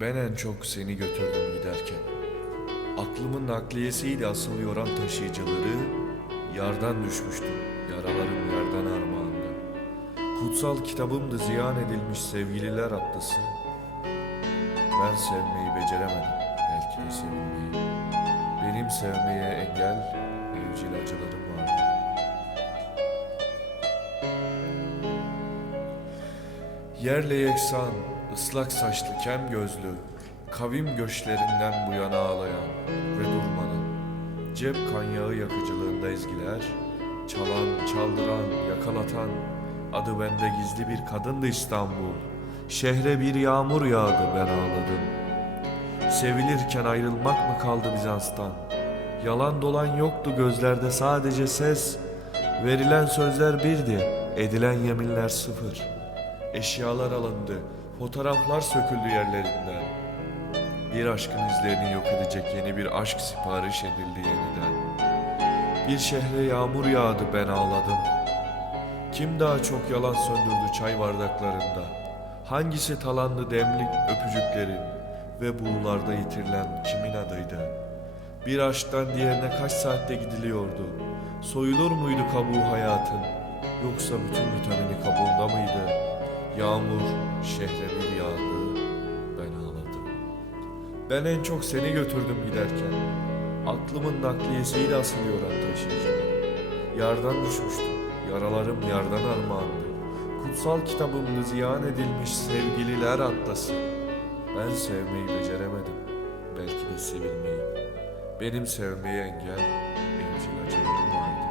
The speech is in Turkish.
Ben en çok seni götürdüm giderken. Aklımın nakliyesiydi asıl yoran taşıyıcıları. Yardan düşmüştüm, yaralarım yerden armağandı. Kutsal kitabımdı ziyan edilmiş sevgililer atlısı. Ben sevmeyi beceremedim, belki de sevilmeyi. Benim sevmeye engel, evcil acılarım vardı. Yerle yeksan, ıslak saçlı kem gözlü, kavim göçlerinden bu yana ağlayan ve durmadan, cep kanyağı yakıcılığında ezgiler, çalan, çaldıran, yakalatan, adı bende gizli bir kadındı İstanbul. Şehre bir yağmur yağdı ben ağladım. Sevilirken ayrılmak mı kaldı Bizans'tan? Yalan dolan yoktu gözlerde sadece ses. Verilen sözler birdi, edilen yeminler sıfır. Eşyalar alındı, fotoğraflar söküldü yerlerinden. Bir aşkın izlerini yok edecek yeni bir aşk sipariş edildi yeniden. Bir şehre yağmur yağdı ben ağladım. Kim daha çok yalan söndürdü çay bardaklarında? Hangisi talandı demlik öpücüklerin ve buğularda yitirilen kimin adıydı? Bir aşktan diğerine kaç saatte gidiliyordu? Soyulur muydu kabuğu hayatın? Yoksa bütün vitamini kabuğunda mıydı? Yağmur şehre bir yağdı, ben ağladım. Ben en çok seni götürdüm giderken. Aklımın nakliyesiyle asılıyor taşıyıcı. Yardan düşmüştüm, yaralarım yardan armağandı. Kutsal kitabımda ziyan edilmiş sevgililer atlası. Ben sevmeyi beceremedim, belki de sevilmeyi. Benim sevmeye engel, evcil acılarım vardı.